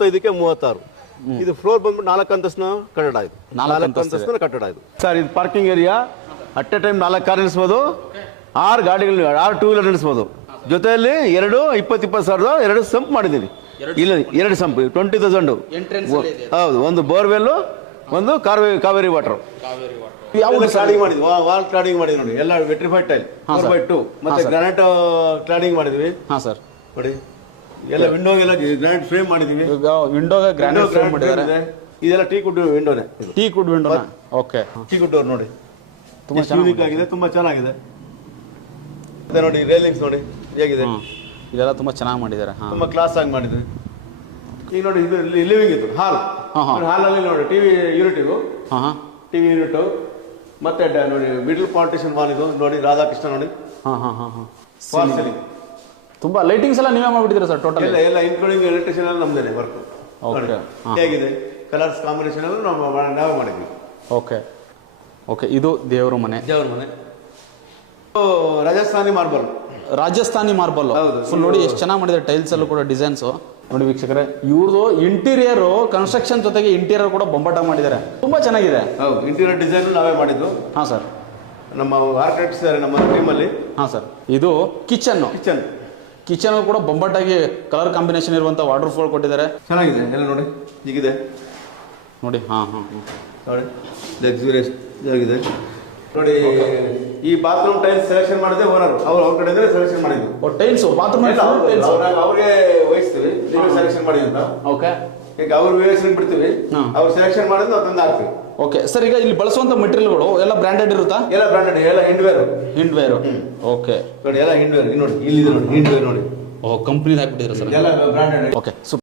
35ಕ್ಕೆ 36. ಇದು ಫ್ಲೋರ್ ಬಂದ್ಬಿಟ್ಟು 4 ಅಂತಸ್ತಿನ ಕಟ್ಟಡ ಇದು. 4 ಅಂತಸ್ತಿನ ಕಟ್ಟಡ ಇದು ಸರ್. ಇದು parking area. At A time 4 car ನಿಲ್ಲಿಸಬಹುದು, 6 ಗಾಡಿಗಳು, 6 ಟೂ ವೀಲರ್ ನಿಲ್ಲಿಸಬಹುದು. ಜೊತೆಯಲ್ಲಿ 20 ಸಾವಿರದ 2 ಸಂಪ್ ಮಾಡಿದ್ದೀವಿ. ಇಲ್ಲ 2 ಸಂಪ್ 20,000. ಹೌದು, ಒಂದು ಬೋರ್ವೆಲ್, ಒಂದು ಕಾವೇರಿ ವಾಟರ್. ಕ್ಲಾಡಿಂಗ್ ಮಾಡಿದ್ವಿ, ವಾಲ್ ಕ್ಲಾಡಿಂಗ್ ಮಾಡಿದ್ವಿ ನೋಡಿ. ಎಲ್ಲ ವೆಟ್ರಿಫೈಡ್ ಟೈಲ್ 4x2 ಮತ್ತೆ ಗ್ರಾನೈಟ್ ಕ್ಲಾಡಿಂಗ್ ಮಾಡಿದ್ವಿ. ಹಾ ಸರ್, ನೋಡಿ ಎಲ್ಲ ವಿಂಡೋಗೆಲ್ಲ ಗ್ರಾನೈಟ್ ಫ್ರೇಮ್ ಮಾಡಿದ್ವಿ. ವಿಂಡೋಗೆ ಗ್ರಾನೈಟ್ ಫ್ರೇಮ್ ಮಾಡಿದ್ದಾರೆ. ಇದೆಲ್ಲ ಟೀ ಕುಡ್ ವಿಂಡೋನೇ. ಟೀ ಕುಡ್ ವಿಂಡೋನಾ? ಓಕೆ. ಟೀ ಕುಡ್ ಡೋರ್ ನೋಡಿ, ತುಂಬಾ ಯೂನಿಕ್ ಆಗಿದೆ, ತುಂಬಾ ಚೆನ್ನಾಗಿದೆ. ಅದೇ ನೋಡಿ ರೇಲಿಂಗ್ಸ್ ನೋಡಿ ಹೇಗಿದೆ. ಇದೆಲ್ಲ ತುಂಬಾ ಚೆನ್ನಾಗಿ ಮಾಡಿದ್ದಾರೆ, ತುಂಬಾ ಕ್ಲಾಸ್ ಆಗಿ ಮಾಡಿದ್ವಿ. ಈಗ ನೋಡಿ ಇದು ಲಿವಿಂಗ್ ಇದು ಹಾಲ್. ಹಾಲಲ್ಲಿ ನೋಡಿ ಟಿವಿ ಯೂನಿಟ್, ಇದು ಟಿವಿ ಯೂನಿಟ್. ಮತ್ತೆ ನೋಡಿ ಮಿಡಲ್ ಪಾರ್ಟಿಷನ್ ವಾಲ್ ಇದು ನೋಡಿ, ರಾಧಾಕೃಷ್ಣ ನೋಡಿ. Fall ceiling. ತುಂಬಾ ಲೈಟಿಂಗ್ಸ್ ಎಲ್ಲ ನೀವೇ ಮಾಡ್ಬಿಟ್ಟಿದ್ದೀರಾ ಸರ್? ಟೋಟಲ್ ಎಲ್ಲ ಇನ್ಕ್ಲೂಡಿಂಗ್ ಎಲೆಕ್ಟ್ರಿಷಿಯನ್ ಎಲ್ಲ ನಮ್ದೇನೆ ವರ್ಕ್. ಹೇಗಿದೆ ಕಲರ್ಸ್ ಕಾಂಬಿನೇಷನ್ ಎಲ್ಲ ನಾವೇ ಮಾಡಿದ್ವಿ. Okay okay. ಇದು ದೇವರ ಮನೆ. Rajasthani marble. Rajasthani marble full ನೋಡಿ ಎಷ್ಟು ಚೆನ್ನಾಗಿ ಮಾಡಿದ್ದಾರೆ. ಟೈಲ್ಸ್ ಅಲ್ಲೂ ಕೂಡ ಡಿಸೈನ್ಸ್ ನೋಡಿ ವೀಕ್ಷಕರೇ. ಇವ್ರದ್ದು ಇಂಟೀರಿಯರ್ ಕನ್ಸ್ಟ್ರಕ್ಷನ್ ಜೊತೆಗೆ ಇಂಟೀರಿಯರ್ ಕೂಡ ಬೊಂಬಾಟ ಮಾಡಿದ್ದಾರೆ, ತುಂಬಾ ಚೆನ್ನಾಗಿದೆ. ಹೌದು, ಇಂಟೀರಿಯರ್ ಡಿಸೈನ್ ನಾವೇ ಮಾಡಿದ್ದು. ಹಾ ಸರ್, ನಮ್ಮ ಆರ್ಕಿಟೆಕ್ಟ್ಸ್ ಇದ್ದಾರೆ ನಮ್ಮ ಟೀಮಲ್ಲಿ. ಹಾ ಸರ್. ಇದು ಕಿಚನ್ ಕೂಡ ಬೊಂಬಾಟಾಗಿ ಕಲರ್ ಕಾಂಬಿನೇಷನ್ ಇರುವಂತ ವಾಟರ್ ಫಾಲ್ ಕೊಟ್ಟಿದ್ದಾರೆ. ಚೆನ್ನಾಗಿದೆ ಎಲ್ಲ ನೋಡಿ, ಹೀಗಿದೆ ನೋಡಿ. ಹಾ ನೋಡಿ, ಲಕ್ಸುರಿಯಸ್ ಆಗಿದೆ ನೋಡಿ. ಈ ಬಾತ್ರೂಮ್ ಟೈಲ್ಸ್ ಸೆಲೆಕ್ಷನ್ ಮಾಡಿದೆ ಓನರ್, ಅವ್ರ ಕಡೆ ಸೆಲೆಕ್ಷನ್ ಮಾಡಿದ್ವಿ. ಟೈಲ್ಸ್ ಬಾತ್ರೂಮ್ ಅವ್ರಿಗೆ ವಹಿಸ್ತೀವಿ, ಸೆಲೆಕ್ಷನ್ ಮಾಡಿ ಅಂತ. ಓಕೆ. ಈಗ ಅವ್ರ ವ್ಯವಸ್ಥೆ ಬಿಡ್ತೀವಿ, ಅವ್ರು ಸೆಲೆಕ್ಷನ್ ಮಾಡಿದ್ರೆ ಅದನ್ನ ಹಾಕ್ತೀವಿ. Okay sir. ಈಗ ಇಲ್ಲಿ ಬಳಸುವಂತ ಮೆಟೀರಿಯಲ್ಗಳು ಎಲ್ಲ ಬ್ರಾಂಡೆಡ್ ಇರುತ್ತಾ? ಎಲ್ಲ ಬ್ರಾಂಡೆಡ್, ಎಲ್ಲ ಹಿಂಡ್ವೇರ್. ಓಕೆ ನೋಡಿ, ಎಲ್ಲ ಹಿಂಡ್ವೇರ್ ನೋಡಿ. ಇಲ್ಲಿ ನೋಡಿ ಹಿಂಡ್ವೇರ್ ನೋಡಿ. ಕಂಪ್ನಿ ಹಾಕ್ಬಿಟ್ಟಿದ್ರು ಸರ್, ಎಲ್ಲ ಬ್ರಾಂಡೆಡ್. ಓಕೆ.